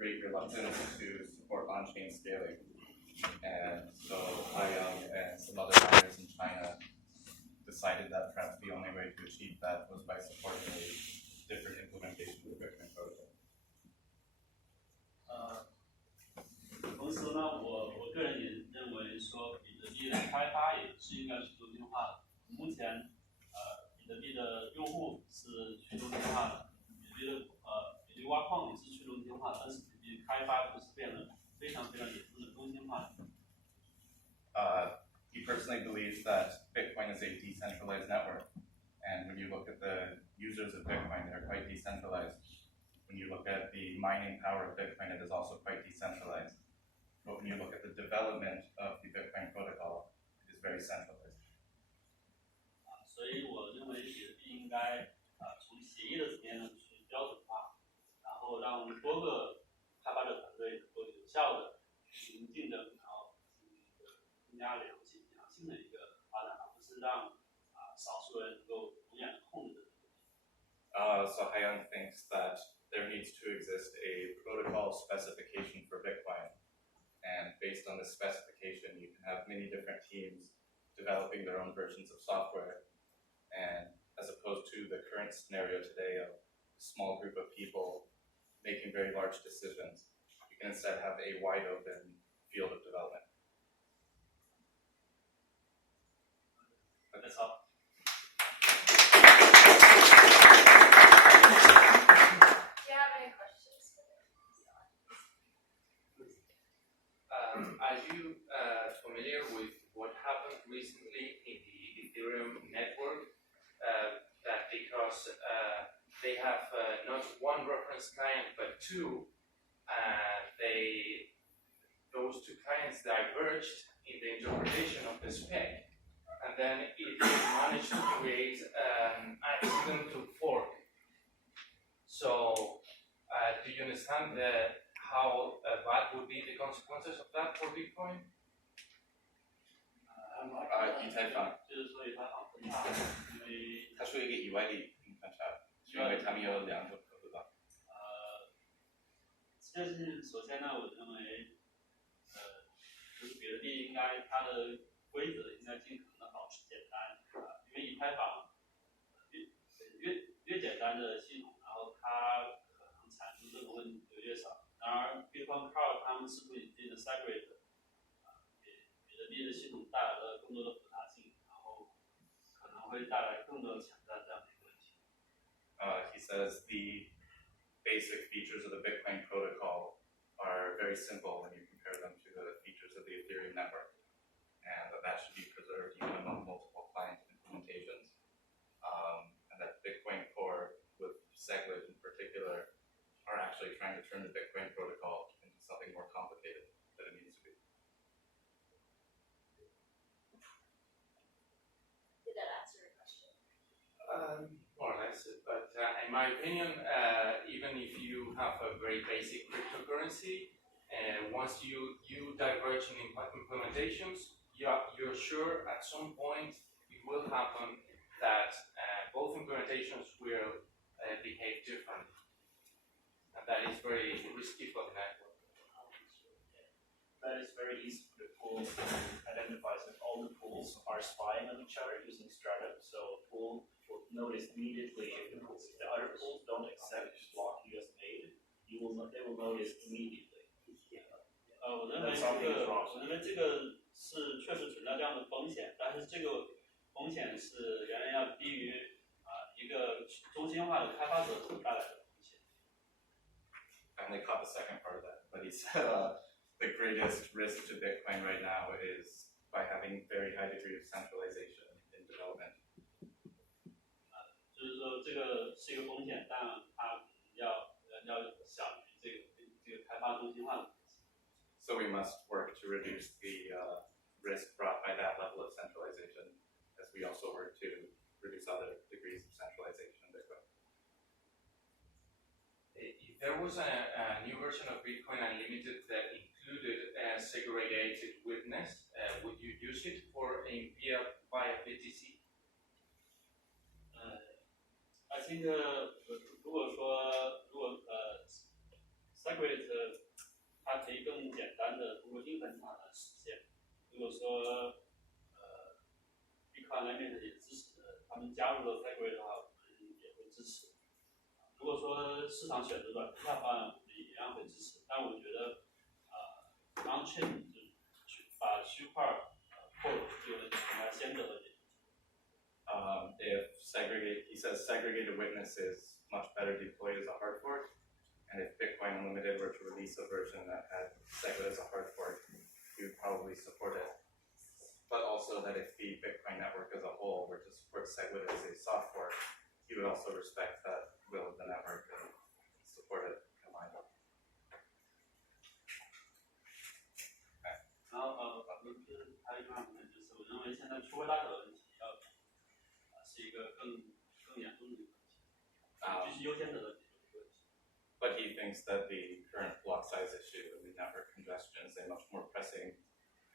great reluctance to support on-chain scaling. And so Haiyang and some other miners in China decided that perhaps the only way to achieve that was by supporting a different implementation of the Bitcoin protocol. 同时呢，我个人也认为说，比特币的开发也是应该去中心化的。目前，比特币的用户是去中心化的，比特币挖矿也是去中心化的，但是比特币开发就是变得非常严重的中心化的。He personally believes that Bitcoin is a decentralized network, and when you look at the users of Bitcoin, they're quite decentralized. When you look at the mining power of Bitcoin, it is also quite decentralized. But when you look at the development of the Bitcoin protocol, it is very centralized. 所以我认为比特币应该从协议的层面呢去标准化，然后让多个开发者团队能够有效的进行竞争，然后进行一个更加良性的一个发展，而不是让少数人能够永远的控制这个东西。So Haiyang thinks that there needs to exist a protocol specification for Bitcoin. And based on this specification, you can have many different teams developing their own versions of software. And as opposed to the current scenario today of a small group of people making very large decisions, you can instead have a wide open field of development. That's all. Do you have any questions for the audience? Are you familiar with what happened recently in the Ethereum network? That because they have not one reference client but two, those two clients diverged in the interpretation of the spec, and then it managed to create an accidental fork. So, do you understand how bad would be the consequences of that for Bitcoin? 以太坊就是说以太坊分叉，因为它是一个以外的分叉，是因为他们有两种合作吧。这件事情首先呢，我认为，就是比特币应该它的规则应该尽可能的保持简单，因为以太坊越简单的系统，然后它可能产生这种问题就越少。然而 Bitcoin Core 他们试图引进的 Segwit 给比特币的系统带来了更多的复杂性，然后可能会带来更多的潜在这样的一个问题。He says the basic features of the Bitcoin protocol are very simple when you compare them to the features of the Ethereum network, and that should be preserved even among multiple client implementations. And that Bitcoin Core, with Segwit in particular, are actually trying to turn the Bitcoin protocol into something more complicated than it needs to be. Did that answer your question? More or less, but in my opinion, even if you have a very basic cryptocurrency, once you diverge in implementations, you're sure at some point it will happen that both implementations will behave differently. And that is very risky for the network. That is very easy for the pool to identify that all the pools are spying on each other using Stratum. So a pool will notice immediately if the other pools don't accept the block you just made, they will notice immediately. 我认为这个是确实存在这样的风险，但是这个风险是远远要低于一个中心化的开发者所带来的风险。I only caught the second part of that, but he said the greatest risk to Bitcoin right now is by having very high degree of centralization in development. 就是说这个是一个风险，但它要小于这个开发中心化的。So we must work to reduce the risk brought by that level of centralization, as we also work to reduce other degrees of centralization in Bitcoin. If there was a new version of Bitcoin Unlimited that included a segregated witness, would you use it for a VIABTC? I think 如果 segregate 它可以更简单的通过硬分法来实现。如果说Bitcoin unlimitted 也支持的，他们加入了 segregate 的话，我们也会支持。如果说市场选择软件化方案，我们也一样会支持。但我觉得on-chain 就是把区块扩容这个问题应该先得了解。He says segregated witness is much better deployed as a hard fork, and if Bitcoin Unlimited were to release a version that had SegWit as a hard fork, he would probably support it. But also that if the Bitcoin network as a whole were to support SegWit as a soft fork, he would also respect that will of the network and support it combined. 然后还有一个问题就是，我认为现在区块大小的问题是一个更严重的一个问题，必须优先得到解决的一个问题。But he thinks that the current block size issue and the network congestion is a much more pressing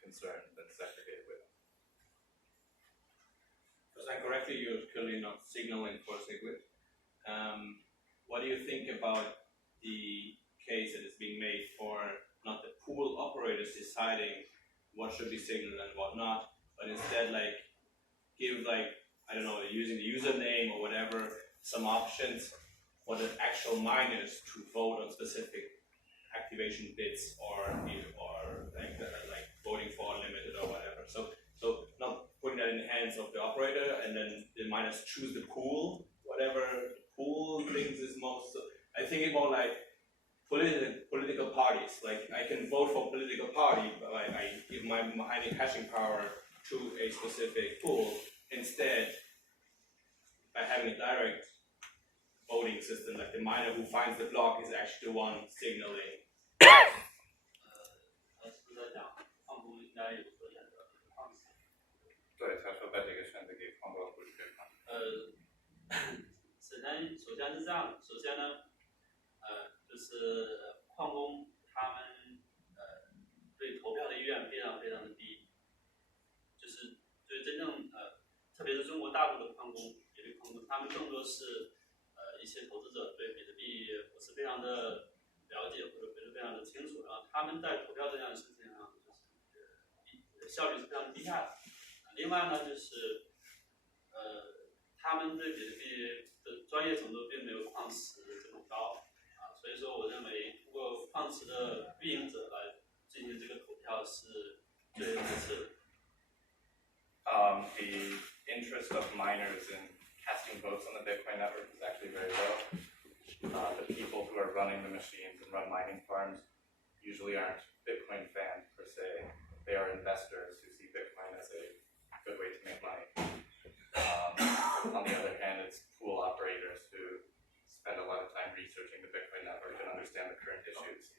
concern than segregated witness. Because I correctly, you're clearly not signaling for SegWit. What do you think about the case that is being made for not the pool operators deciding what should be signaled and what not, but instead give I don't know, using the username or whatever, some options for the actual miners to vote on specific activation bits or voting for unlimited or whatever. So not putting that in the hands of the operator and then the miners choose the pool, whatever the pool thinks is most. I think about political parties. Like I can vote for a political party, but I give my mining hashing power to a specific pool instead by having a direct voting system, like the miner who finds the block is actually the one signaling. 是在讲矿工应该有所选择的矿石。对，他说把这个选择给矿工不是给矿。首先是这样，首先呢，就是矿工他们对投票的意愿非常的低，就是对真正特别是中国大陆的矿工，比特币矿工，他们更多是一些投资者对比特币不是非常的了解或者不是非常的清楚，然后他们在投票这件事情上就是效率是非常低下的。另外呢，就是他们对比特币的专业程度并没有矿石这么高所以说我认为通过矿石的运营者来进行这个投票是最合适的。The interest of miners in casting votes on the Bitcoin network is actually very low. The people who are running the machines and run mining farms usually aren't Bitcoin fans per se. They are investors who see Bitcoin as a good way to make money. On the other hand, it's pool operators who spend a lot of time researching the Bitcoin network and understand the current issues.